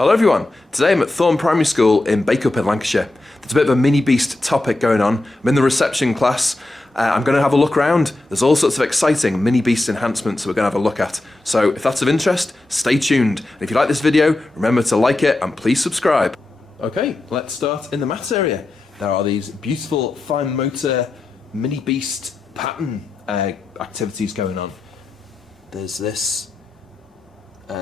Hello everyone, today I'm at Thorn Primary School in Bacup in Lancashire. There's a bit of a Minibeast topic going on. I'm in the reception class. I'm going to have a look around. There's all sorts of exciting Minibeast enhancements that we're going to have a look at. So if that's of interest, stay tuned. And if you like this video, remember to like it and please subscribe. Okay, let's start in the maths area. There are these beautiful fine motor Minibeast pattern activities going on. There's this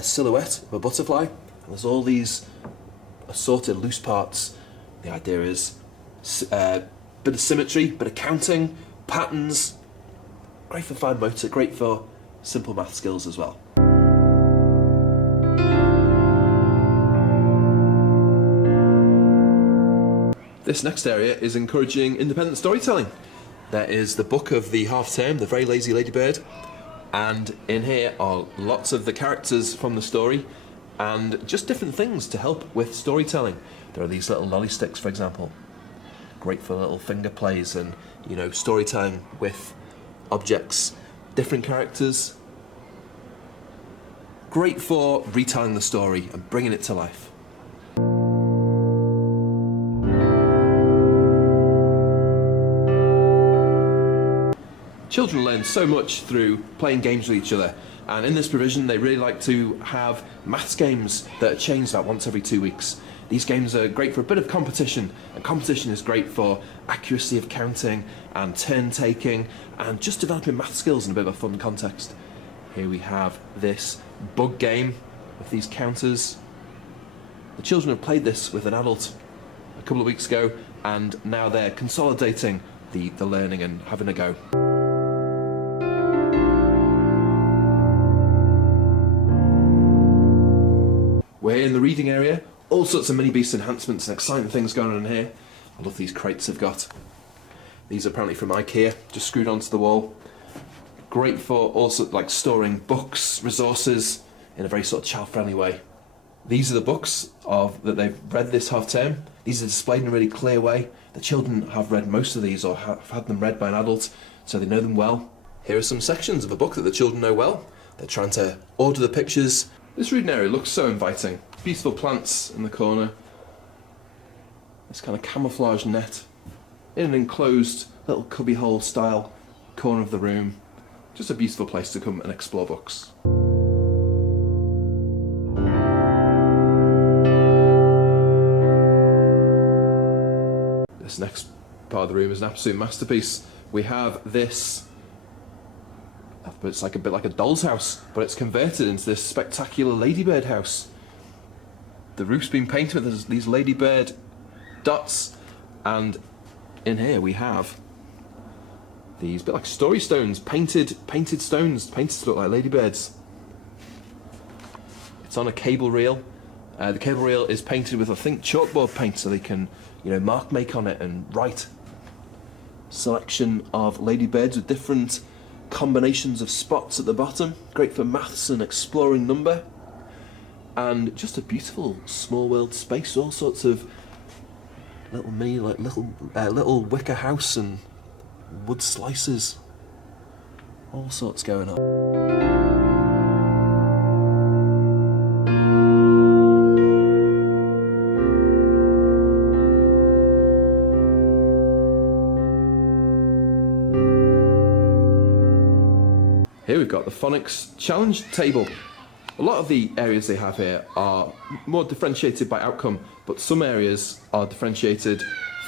silhouette of a butterfly. And there's all these assorted loose parts. The idea is a bit of symmetry, bit of counting, patterns. Great for fine motor, great for simple math skills as well. This next area is encouraging independent storytelling. There is the book of the half term, The Very Lazy Ladybird, and in here are lots of the characters from the story and just different things to help with storytelling. There are these little lolly sticks, for example. Great for little finger plays and, you know, storytelling with objects. Different characters. Great for retelling the story and bringing it to life. Children learn so much through playing games with each other, and in this provision they really like to have maths games that are changed out once every 2 weeks. These games are great for a bit of competition, and competition is great for accuracy of counting and turn taking and just developing math skills in a bit of a fun context. Here we have this bug game with these counters. The children have played this with an adult a couple of weeks ago, and now they're consolidating the learning and having a go. We're in the reading area, all sorts of Minibeast enhancements and exciting things going on in here. I love these crates they've got. These are apparently from IKEA, just screwed onto the wall. Great for also like storing books, resources in a very sort of child-friendly way. These are the books that they've read this half term. These are displayed in a really clear way. The children have read most of these or have had them read by an adult, so they know them well. Here are some sections of a book that the children know well. They're trying to order the pictures. This reading area looks so inviting. Beautiful plants in the corner. This kind of camouflage net in an enclosed little cubbyhole style corner of the room. Just a beautiful place to come and explore books. This next part of the room is an absolute masterpiece. We have this, it's like a bit like a doll's house, but it's converted into this spectacular ladybird house. The roof's been painted with these ladybird dots, and in here we have these bit like story stones, painted stones, painted to look like ladybirds. It's on a cable reel. The cable reel is painted with, I think, chalkboard paint, so they can, you know, mark make on it and write. Selection of ladybirds with different combinations of spots at the bottom, great for maths and exploring number, and just a beautiful small world space. All sorts of little mini, like little wicker house and wood slices, all sorts going on. Here we've got the Phonics challenge table. A lot of the areas they have here are more differentiated by outcome, but some areas are differentiated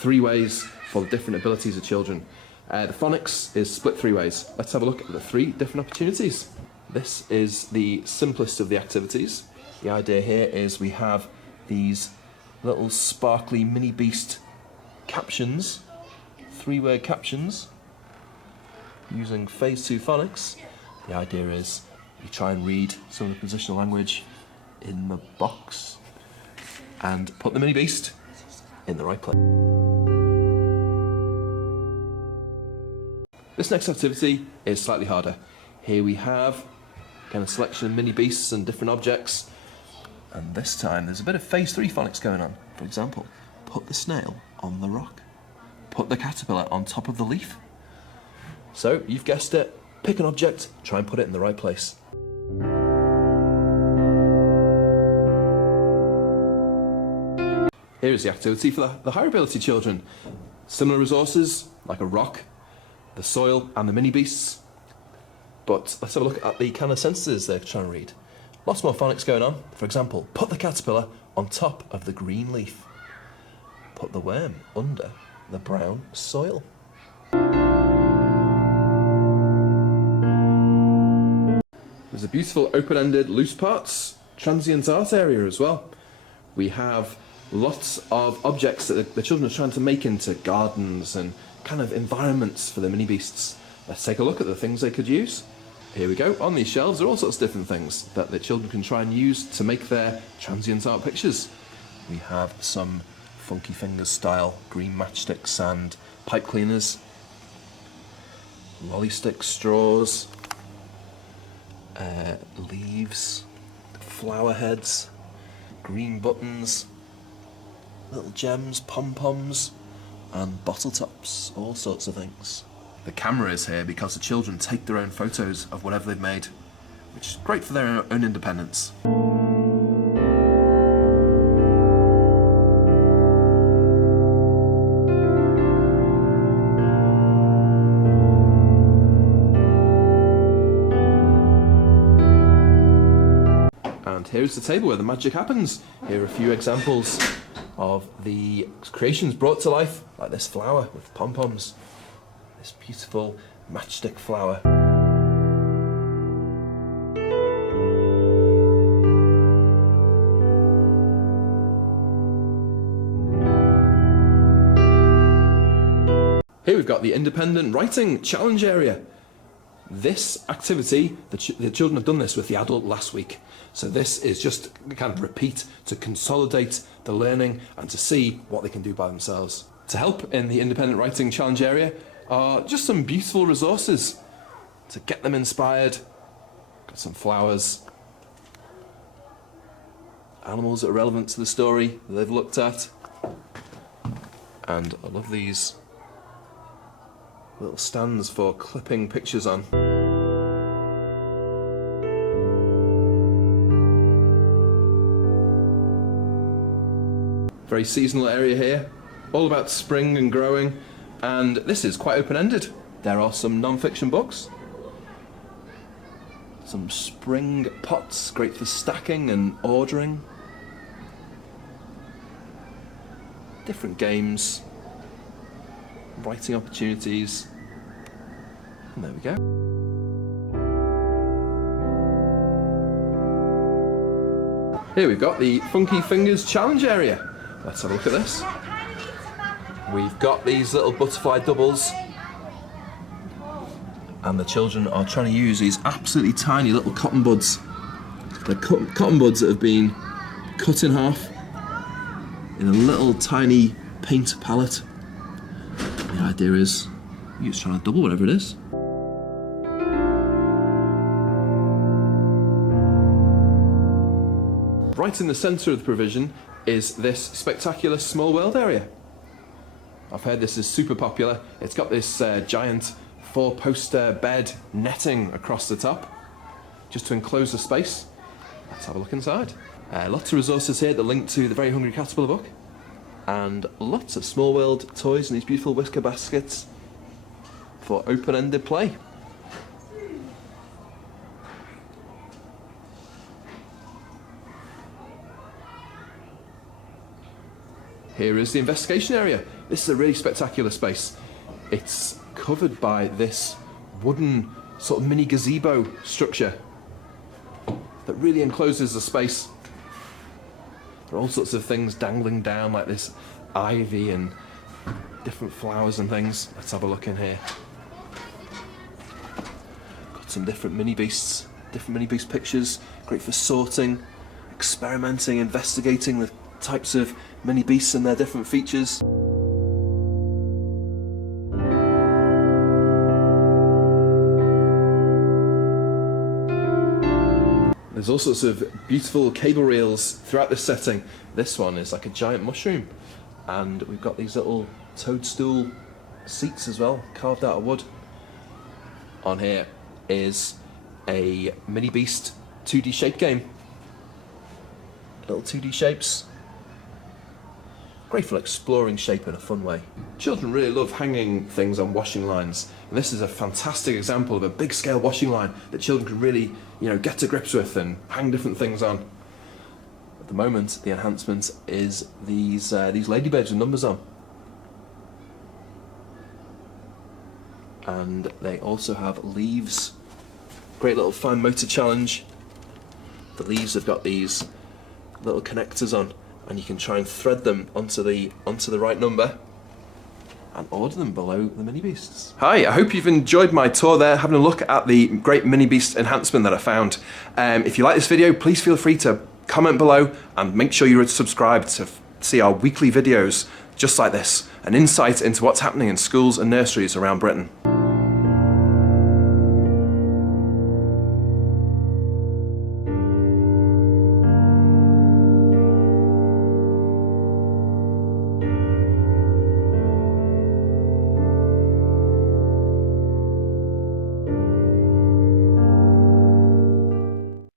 3 ways for the different abilities of children. The Phonics is split 3 ways. Let's have a look at the 3 different opportunities. This is the simplest of the activities. The idea here is we have these little sparkly Minibeast captions, 3-word captions, using Phase 2 Phonics. The idea is you try and read some of the positional language in the box and put the Minibeast in the right place. This next activity is slightly harder. Here we have kind of selection of Minibeasts and different objects, and this time there's a bit of Phase 3 Phonics going on. For example, put the snail on the rock, put the caterpillar on top of the leaf. So you've guessed it, pick an object, try and put it in the right place. Here is the activity for the higher ability children. Similar resources, like a rock, the soil, and the mini-beasts. But let's have a look at the kind of sentences they're trying to read. Lots more phonics going on. For example, put the caterpillar on top of the green leaf. Put the worm under the brown soil. There's a beautiful open-ended loose parts transient art area as well. We have lots of objects that the children are trying to make into gardens and kind of environments for the mini beasts. Let's take a look at the things they could use. Here we go. On these shelves are all sorts of different things that the children can try and use to make their transient art pictures. We have some Funky Fingers style green matchsticks and pipe cleaners, lolly sticks, straws, leaves, flower heads, green buttons, little gems, pom-poms, and bottle tops, all sorts of things. The camera is here because the children take their own photos of whatever they've made, which is great for their own independence. And here's the table where the magic happens. Here are a few examples of the creations brought to life, like this flower with pom-poms, this beautiful matchstick flower. Here we've got the independent writing challenge area. This activity, the children have done this with the adult last week. So this is just a kind of repeat to consolidate the learning and to see what they can do by themselves. To help in the independent writing challenge area are just some beautiful resources to get them inspired. Got some flowers, animals that are relevant to the story that they've looked at. And I love these little stands for clipping pictures on. Very seasonal area here, all about spring and growing, and this is quite open-ended. There are some non-fiction books, some spring pots, great for stacking and ordering, different games, writing opportunities, and there we go. Here we've got the Funky Fingers challenge area. Let's have a look at this. We've got these little butterfly doubles, and the children are trying to use these absolutely tiny little cotton buds. They're cotton buds that have been cut in half in a little tiny paint palette. The idea is you're just trying to double whatever it is. Right in the centre of the provision is this spectacular small world area. I've heard this is super popular. It's got this giant 4-poster bed netting across the top, just to enclose the space. Let's have a look inside. Lots of resources here that link to the Very Hungry Caterpillar book, and lots of small world toys and these beautiful whisker baskets for open-ended play. Here is the investigation area. This is a really spectacular space. It's covered by this wooden sort of mini gazebo structure that really encloses the space. There are all sorts of things dangling down, like this ivy and different flowers and things. Let's have a look in here. Got some different mini beasts, different mini beast pictures, great for sorting, experimenting, investigating the types of mini beasts and their different features. There's all sorts of beautiful cable reels throughout this setting. This one is like a giant mushroom, and we've got these little toadstool seats as well, carved out of wood. On here is a Minibeast 2D shape game. Little 2D shapes. Great for exploring shape in a fun way. Children really love hanging things on washing lines, and this is a fantastic example of a big scale washing line that children can really, get to grips with and hang different things on. At the moment, the enhancement is these ladybirds with numbers on. And they also have leaves. Great little fine motor challenge. The leaves have got these little connectors on, and you can try and thread them onto the right number and order them below the Minibeasts. Hi, I hope you've enjoyed my tour there, having a look at the great Minibeast enhancement that I found. If you like this video, please feel free to comment below and make sure you're subscribed to see our weekly videos just like this, an insight into what's happening in schools and nurseries around Britain.